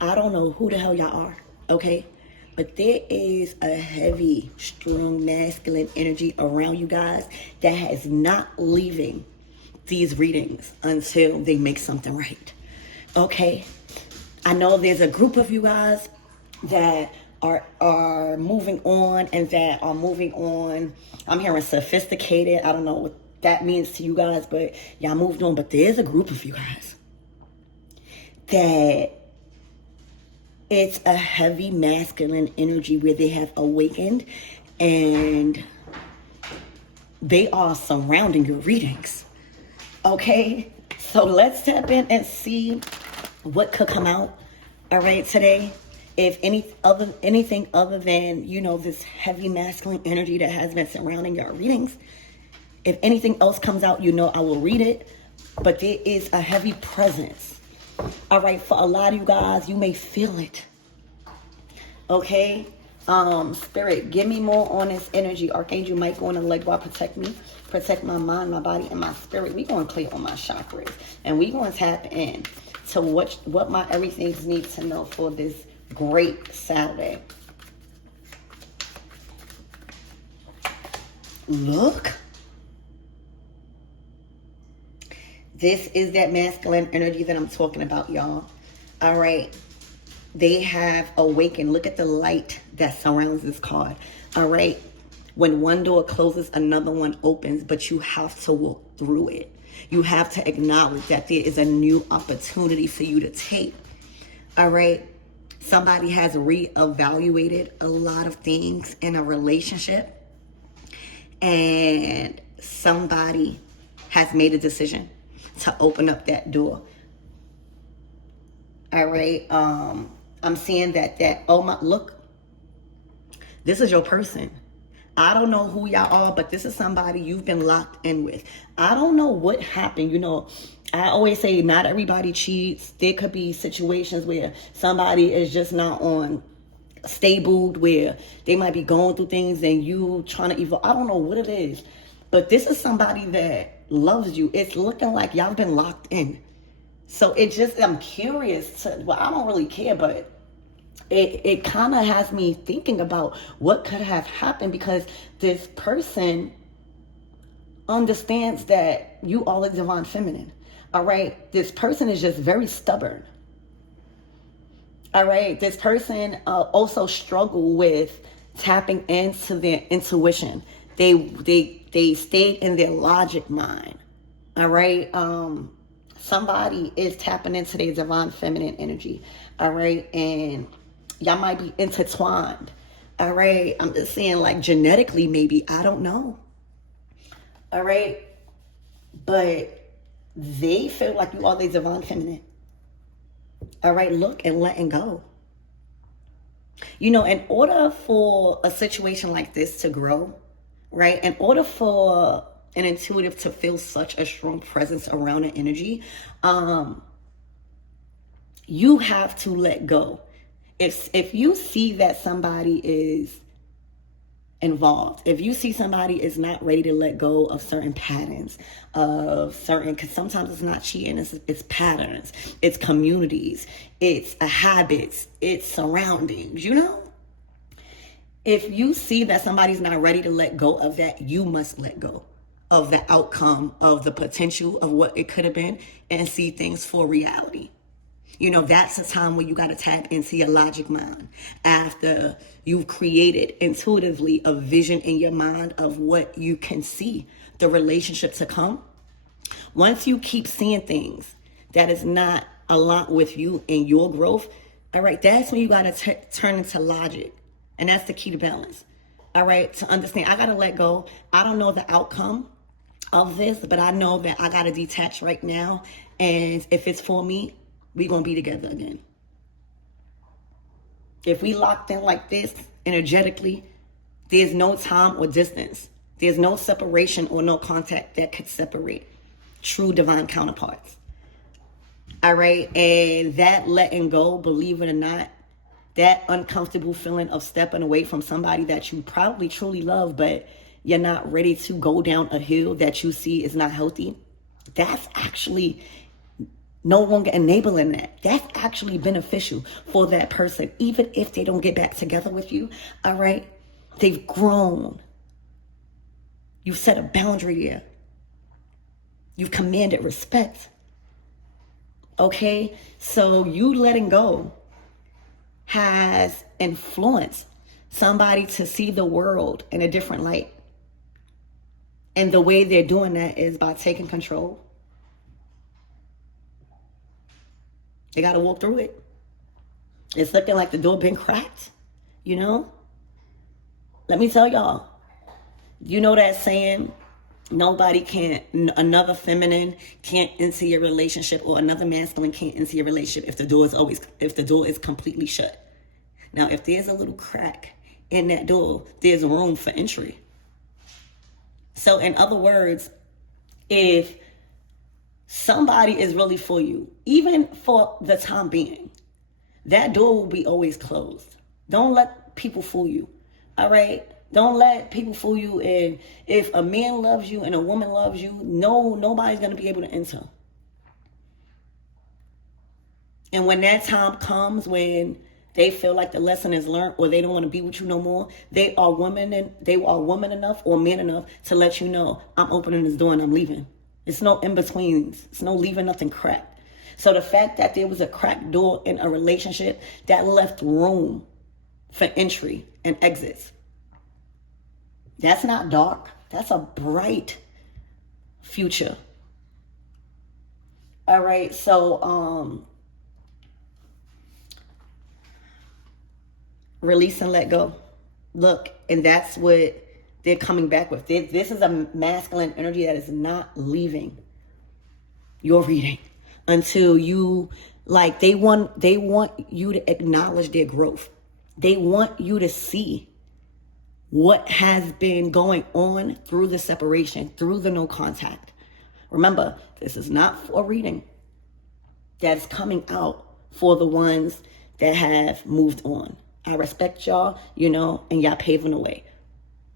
I don't know who the hell y'all are, okay? But there is a heavy, strong, masculine energy around you guys that has not leaving these readings until they make something right, okay? I know there's a group of you guys that are moving on and that are moving on. I'm hearing sophisticated. I don't know what that means to you guys, but y'all moved on. But there's a group of you guys that it's a heavy masculine energy where they have awakened and they are surrounding your readings. Okay? So let's tap in and see what could come out, all right, today. If anything other than, this heavy masculine energy that has been surrounding your readings, if anything else comes out, I will read it. But there is a heavy presence. All right, for a lot of you guys, you may feel it. Okay? Spirit, give me more on this energy. Archangel Michael and Legua, protect me. Protect my mind, my body, and my spirit. We're going to clear on my chakras. And we're going to tap in to what my everything needs to know for this great Saturday. Look. This is that masculine energy that I'm talking about, y'all. All right. They have awakened. Look at the light that surrounds this card. All right. When one door closes, another one opens, but you have to walk through it. You have to acknowledge that there is a new opportunity for you to take. All right. Somebody has reevaluated a lot of things in a relationship, and somebody has made a decision to open up that door. All right. I'm seeing that look, this is your person. I don't know who y'all are, but this is somebody you've been locked in with. I don't know what happened. I always say not everybody cheats. There could be situations where somebody is just not on stable, where they might be going through things and you trying to evolve. I don't know what it is, but this is somebody that loves you. It's looking like y'all been locked in. So I'm curious I don't really care, but it kind of has me thinking about what could have happened, because this person understands that you are the divine feminine. All right. This person is just very stubborn. All right. This person also struggle with tapping into their intuition. They stayed in their logic mind. All right. Somebody is tapping into their divine feminine energy. All right. And y'all might be intertwined. All right. I'm just saying, like, genetically, maybe. I don't know. All right. But they feel like you are the divine feminine. All right. Look, and letting go. In order for a situation like this to grow, right? In order for an intuitive to feel such a strong presence around an energy, you have to let go. If you see that somebody is involved, if you see somebody is not ready to let go of certain patterns, because sometimes it's not cheating, it's patterns, it's communities, it's habits, it's surroundings, If you see that somebody's not ready to let go of that, you must let go of the outcome, of the potential of what it could have been, and see things for reality. That's a time where you got to tap into your logic mind after you've created intuitively a vision in your mind of what you can see the relationship to come. Once you keep seeing things that is not aligned with you and your growth, all right, that's when you got to turn into logic. And that's the key to balance. All right, to understand, I got to let go. I don't know the outcome of this, but I know that I got to detach right now. And if it's for me, we're going to be together again. If we locked in like this energetically, there's no time or distance. There's no separation or no contact that could separate true divine counterparts. All right. And that letting go, believe it or not, that uncomfortable feeling of stepping away from somebody that you probably truly love, but you're not ready to go down a hill that you see is not healthy. That's actually no longer enabling that. That's actually beneficial for that person, even if they don't get back together with you. All right? They've grown. You've set a boundary here. You've commanded respect. Okay? So you letting go has influenced somebody to see the world in a different light. And the way they're doing that is by taking control. They got to walk through it. It's looking like the door been cracked, you know? Let me tell y'all, you know that saying, another feminine can't enter your relationship, or another masculine can't enter your relationship if the door is completely shut. Now, if there's a little crack in that door, there's room for entry. So in other words, if somebody is really for you, even for the time being, that door will be always closed. Don't let people fool you. All right? Don't let people fool you. And if a man loves you and a woman loves you, nobody's going to be able to enter. And when that time comes, when they feel like the lesson is learned, or they don't want to be with you no more, they are woman enough or man enough to let you know, I'm opening this door and I'm leaving. It's no in-betweens. It's no leaving nothing cracked. So the fact that there was a cracked door in a relationship, that left room for entry and exits. That's not dark. That's a bright future. All right, so release and let go. Look, and that's what they're coming back with. This is a masculine energy that is not leaving your reading until you, like, they want you to acknowledge their growth. They want you to see what has been going on through the separation, through the no contact. Remember, this is not for a reading. That's coming out for the ones that have moved on. I respect y'all, and y'all paving the way.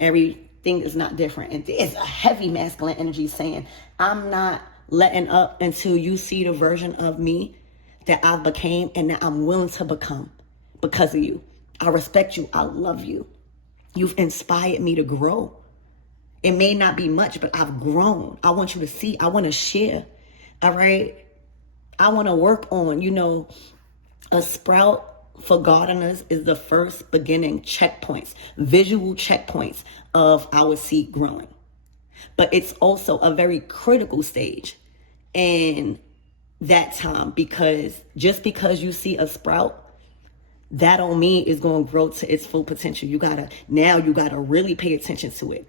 Everything is not different. And there's a heavy masculine energy saying, I'm not letting up until you see the version of me that I became and that I'm willing to become because of you. I respect you. I love you. You've inspired me to grow. It may not be much, but I've grown. I want you to see. I want to share. All right? I want to work on, a sprout for gardeners is the first beginning checkpoints, visual checkpoints of our seed growing. But it's also a very critical stage in that time, because just because you see a sprout, that don't mean it's going to grow to its full potential. You gotta really pay attention to it.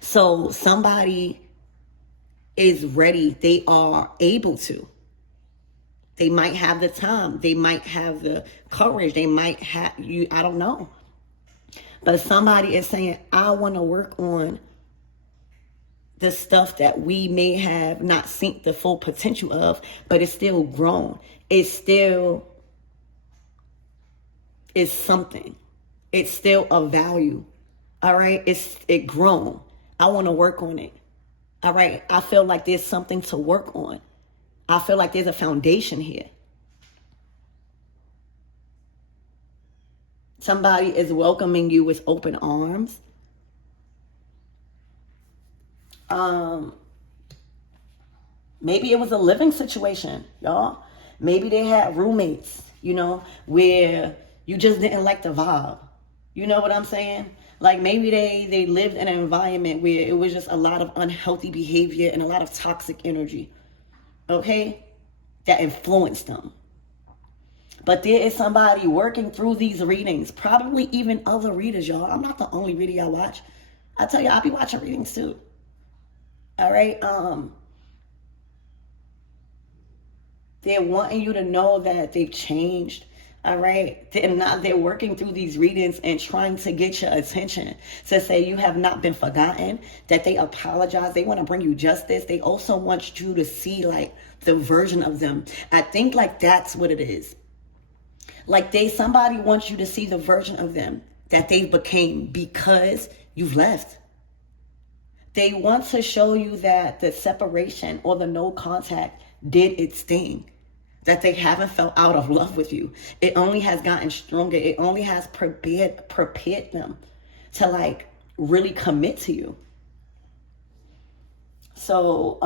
So somebody is ready. They are able to. They might have the time. They might have the courage. They might have I don't know. But somebody is saying, I want to work on the stuff that we may have not seen the full potential of, but it's still grown. It's still is something. It's still of value. All right. It grown. I want to work on it. All right. I feel like there's something to work on. I feel like there's a foundation here. Somebody is welcoming you with open arms. Maybe it was a living situation, y'all. Maybe they had roommates, where you just didn't like the vibe. You know what I'm saying? Like maybe they lived in an environment where it was just a lot of unhealthy behavior and a lot of toxic energy. Okay? That influenced them. But there is somebody working through these readings, probably even other readers, y'all. I'm not the only reader y'all watch. I tell you, I'll be watching readings too. All right? They're wanting you to know that they've changed. All right. They're working through these readings and trying to get your attention to say you have not been forgotten, that they apologize. They want to bring you justice. They also want you to see like the version of them. I think like that's what it is. Like somebody wants you to see the version of them that they became because you've left. They want to show you that the separation or the no contact did its thing, that they haven't felt out of love with you. It only has gotten stronger. It only has prepared them to like really commit to you. So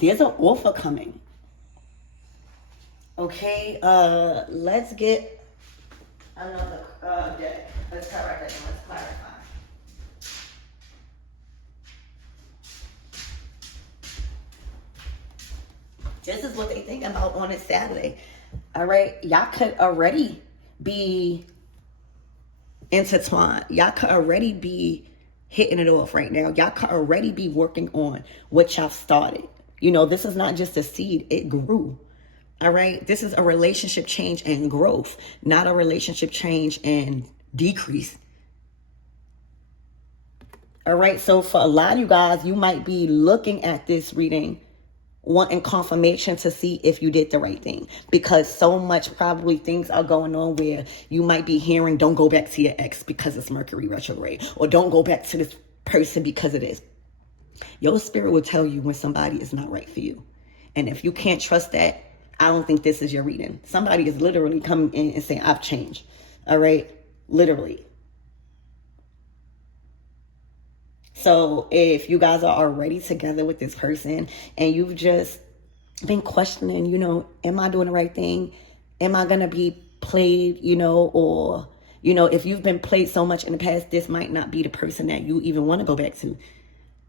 there's an offer coming. Okay, let's get another deck. Let's clarify that. Let's clarify. This is what they think about on a Saturday. All right, y'all could already be intertwined. Y'all could already be hitting it off right now. Y'all could already be working on what y'all started. You know, this is not just a seed, it grew. All right, this is a relationship change and growth, not a relationship change and decrease. All right, so for a lot of you guys, you might be looking at this reading wanting confirmation to see if you did the right thing, because so much probably things are going on where you might be hearing, don't go back to your ex because it's Mercury retrograde, or don't go back to this person because it is. Your spirit will tell you when somebody is not right for you. And if you can't trust that, I don't think this is your reading. Somebody is literally coming in and saying, I've changed. All right, literally. So if you guys are already together with this person and you've just been questioning, you know, am I doing the right thing? Am I going to be played, you know, or, you know, if you've been played so much in the past, this might not be the person that you even want to go back to.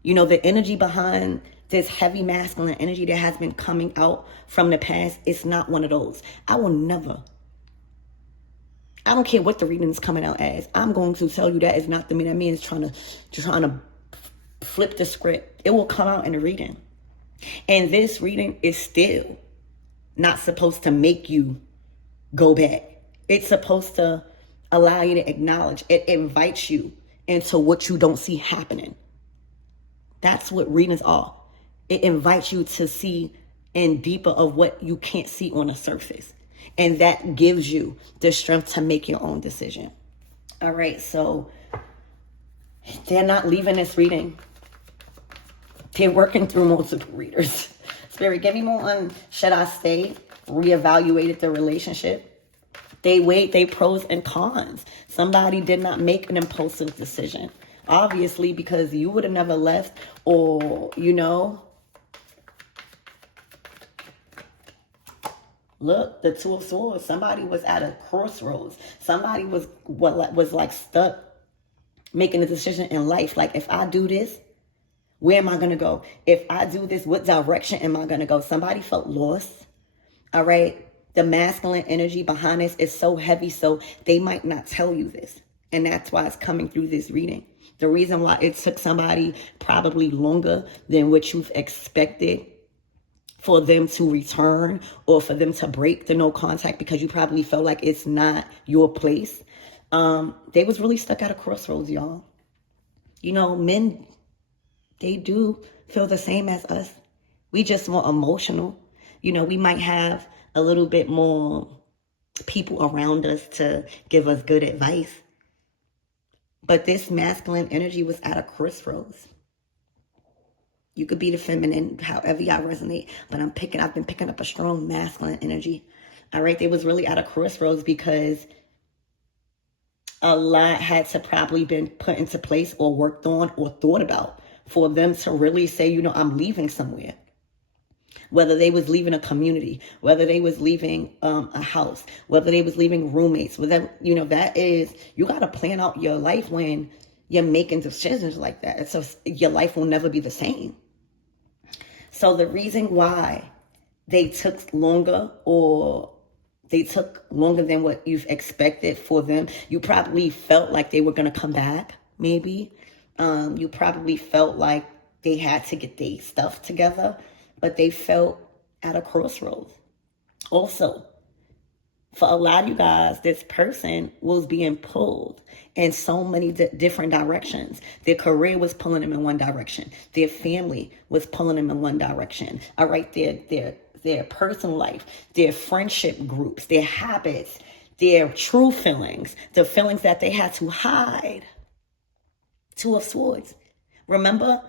You know, the energy behind this heavy masculine energy that has been coming out from the past, it's not one of those. I don't care what the reading is coming out as. I'm going to tell you that is not the man. That man is trying to flip the script. It will come out in the reading. And this reading is still not supposed to make you go back. It's supposed to allow you to acknowledge. It invites you into what you don't see happening. That's what readings are. It invites you to see in deeper of what you can't see on the surface. And that gives you the strength to make your own decision. All right, so they're not leaving this reading. They're working through multiple readers. Spirit, give me more on should I stay? Reevaluated the relationship. They weighed their pros and cons. Somebody did not make an impulsive decision. Obviously, because you would have never left, or, you know. Look, the Two of Swords. Somebody was at a crossroads. Somebody was like stuck making a decision in life. Like, if I do this, where am I going to go? If I do this, what direction am I going to go? Somebody felt lost. All right. The masculine energy behind this is so heavy, so they might not tell you this. And that's why it's coming through this reading. The reason why it took somebody probably longer than what you've expected for them to return or for them to break the no contact, because you probably felt like it's not your place. They was really stuck at a crossroads, y'all. You know, men, they do feel the same as us. We just more emotional. You know, we might have a little bit more people around us to give us good advice. But this masculine energy was at a crossroads. You could be the feminine, however y'all resonate. But I've been picking up a strong masculine energy. All right, they was really at a crossroads because a lot had to probably been put into place or worked on or thought about for them to really say, you know, I'm leaving somewhere. Whether they was leaving a community, whether they was leaving a house, whether they was leaving roommates, whether, you know, that is, you got to plan out your life when you're making decisions like that. So your life will never be the same. So the reason why they took longer, or they took longer than what you've expected for them, you probably felt like they were going to come back, maybe. You probably felt like they had to get their stuff together, but they felt at a crossroads. Also, for a lot of you guys, this person was being pulled in so many different directions. Their career was pulling them in one direction. Their family was pulling them in one direction. All right, their personal life, their friendship groups, their habits, their true feelings, the feelings that they had to hide. Two of Swords. Remember,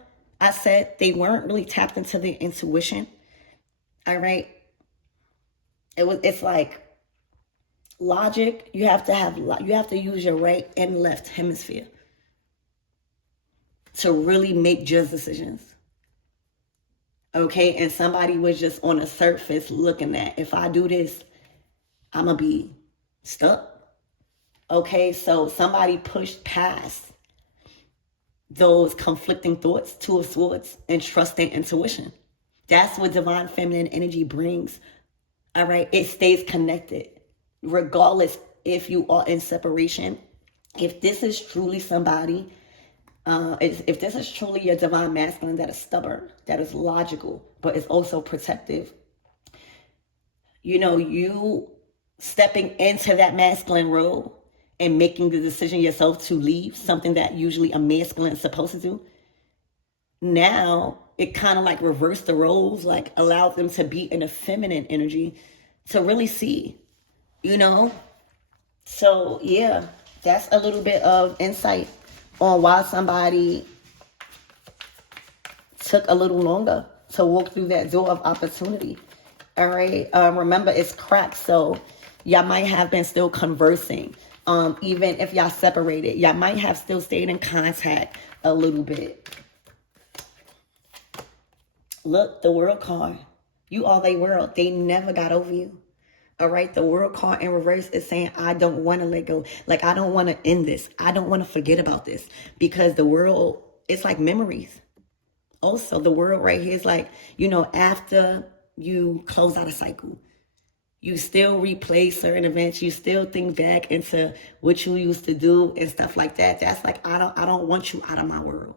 I said they weren't really tapped into their intuition. All right. It's like logic. You have to use your right and left hemisphere to really make just decisions. Okay, and somebody was just on the surface looking at, if I do this, I'm gonna be stuck. Okay, so somebody pushed past those conflicting thoughts, two of swords, and trusting intuition. That's what divine feminine energy brings. All right, it stays connected regardless if you are in separation. If this is truly somebody, if this is truly your divine masculine that is stubborn, that is logical, but is also protective, you stepping into that masculine role and making the decision yourself to leave, something that usually a masculine is supposed to do, now it kind of like reversed the roles, like allowed them to be in a feminine energy to really see, So yeah, that's a little bit of insight on why somebody took a little longer to walk through that door of opportunity. All right. Remember, it's cracked, so y'all might have been still conversing. Even if y'all separated, y'all might have still stayed in contact a little bit. Look, the world card. You are their world. They never got over you. All right. The world card in reverse is saying, I don't want to let go. Like, I don't want to end this. I don't want to forget about this, because the world, it's like memories. Also, the world right here is like, after you close out a cycle, you still replay certain events. You still think back into what you used to do and stuff like that. That's like, I don't want you out of my world.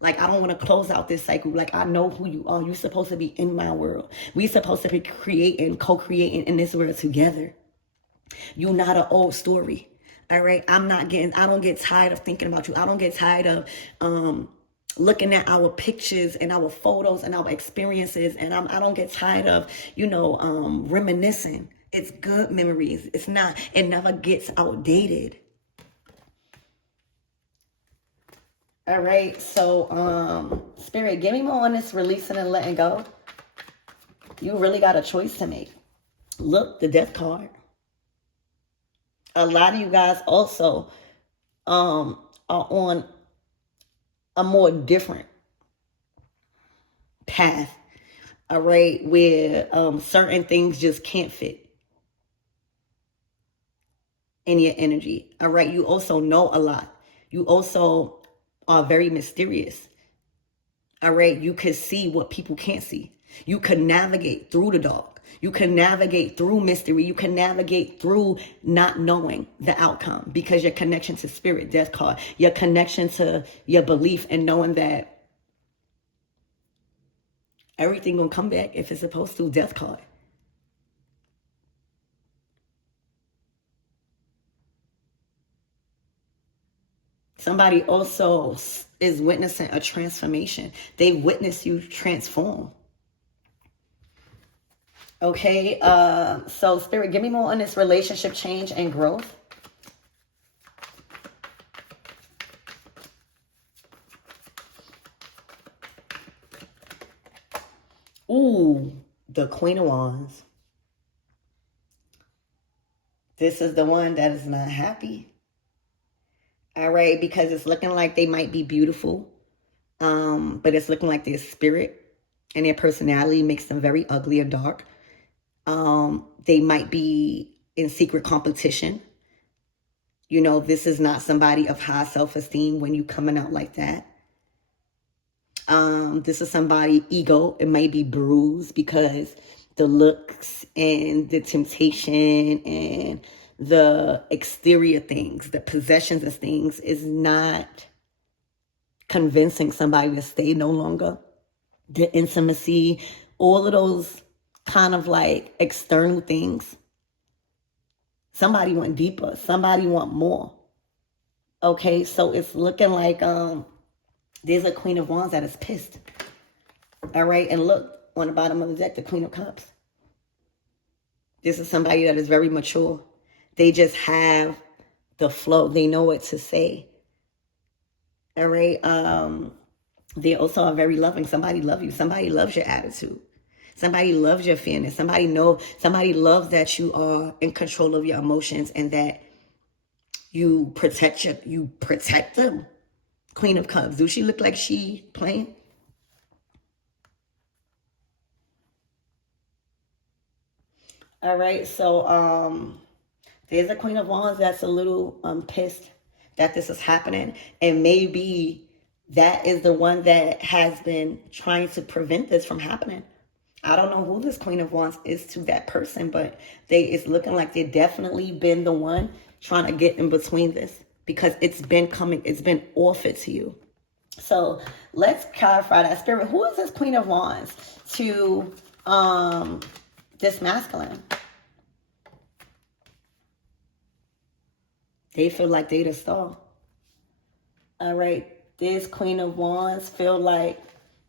Like, I don't want to close out this cycle. Like, I know who you are. You're supposed to be in my world. We're supposed to be creating, co-creating in this world together. You're not an old story. All right. I don't get tired of thinking about you. I don't get tired of, looking at our pictures and our photos and our experiences. And I don't get tired of, reminiscing. It's good memories. It never gets outdated. All right, so Spirit, give me more on this releasing and letting go. You really got a choice to make. Look, the Death card. A lot of you guys also are on a more different path, all right, where certain things just can't fit in your energy, all right? You also know a lot. You also are very mysterious. All right. You can see what people can't see. You can navigate through the dark. You can navigate through mystery. You can navigate through not knowing the outcome, because your connection to spirit, Death card, your connection to your belief and knowing that everything gonna come back if it's supposed to, Death card. Somebody also is witnessing a transformation. They witness you transform. Okay, so Spirit, give me more on this relationship change and growth. Ooh, the Queen of Wands. This is the one that is not happy. All right, because it's looking like they might be beautiful, but it's looking like their spirit and their personality makes them very ugly and dark. They might be in secret competition. This is not somebody of high self-esteem when you coming out like that. This is somebody ego. It might be bruised because the looks and the temptation and the exterior things, the possessions of things is not convincing somebody to stay no longer. The intimacy, all of those kind of like external things. Somebody want deeper. Somebody want more. Okay, so it's looking like there's a Queen of Wands that is pissed. All right, and look, on the bottom of the deck, the Queen of Cups. This is somebody that is very mature. They just have the flow. They know what to say. All right. They also are very loving. Somebody loves you. Somebody loves your attitude. Somebody loves your fairness. Somebody loves that you are in control of your emotions and that you protect them. Queen of Cups. Do she look like she playing? All right, so there's a Queen of Wands that's a little pissed that this is happening, and maybe that is the one that has been trying to prevent this from happening. I don't know who this Queen of Wands is to that person, but it's looking like they've definitely been the one trying to get in between this, because it's been offered to you. So let's clarify that. Spirit, who is this Queen of Wands to this masculine? They feel like they the star. All right. This Queen of Wands feel like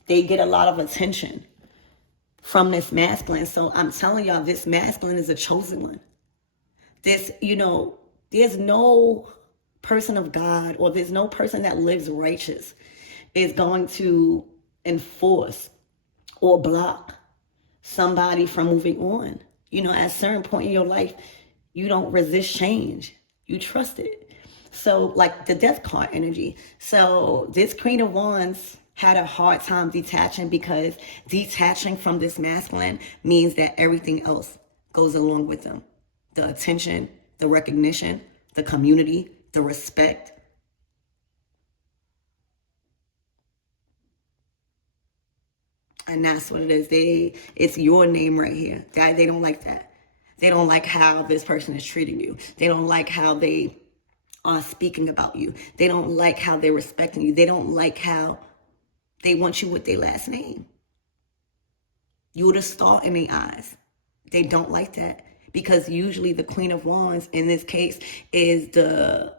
they get a lot of attention from this masculine. So I'm telling y'all, this masculine is a chosen one. This, there's no person of God, or there's no person that lives righteous is going to enforce or block somebody from moving on. At a certain point in your life, you don't resist change. You trust it. So like the death card energy. So this Queen of Wands had a hard time detaching, because detaching from this masculine means that everything else goes along with them. The attention, the recognition, the community, the respect. And that's what it is. It's your name right here. They don't like that. They don't like how this person is treating you. They don't like how they are speaking about you. They don't like how they're respecting you. They don't like how they want you with their last name. You're the star in their eyes. They don't like that, because usually the Queen of Wands in this case is the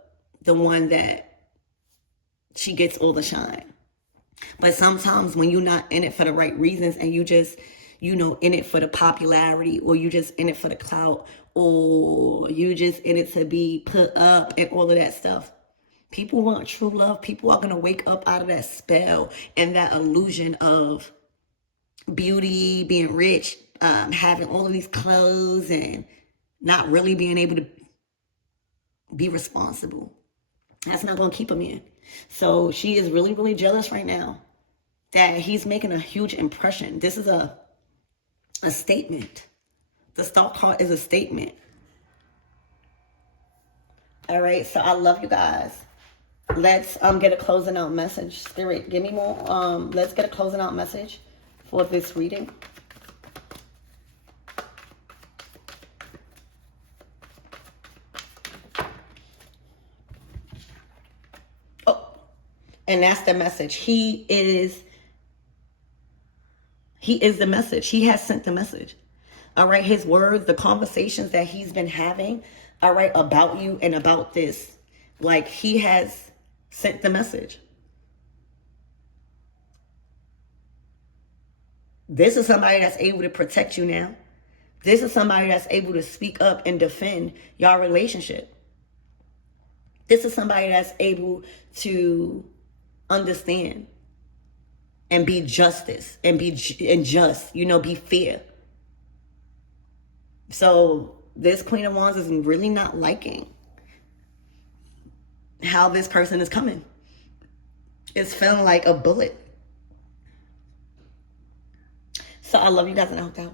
one that she gets all the shine. But sometimes when you're not in it for the right reasons, and you just, in it for the popularity, or you just in it for the clout, or you just in it to be put up and all of that stuff, people want true love. People are going to wake up out of that spell and that illusion of beauty, being rich, having all of these clothes, and not really being able to be responsible. That's not going to keep them in. So she is really, really jealous right now that he's making a huge impression. This is a statement. The Star card is a statement. All right, so I love you guys. Let's get a closing out message. Spirit, give me more. Let's get a closing out message for this reading. And that's the message. He is the message. He has sent the message. All right. His words, the conversations that he's been having, all right, about you and about this. Like, he has sent the message. This is somebody that's able to protect you now. This is somebody that's able to speak up and defend your relationship. This is somebody that's able to understand and be justice and be just, be fair. So this Queen of Wands is really not liking how this person is coming. It's feeling like a bullet. So I love you guys, and I hope that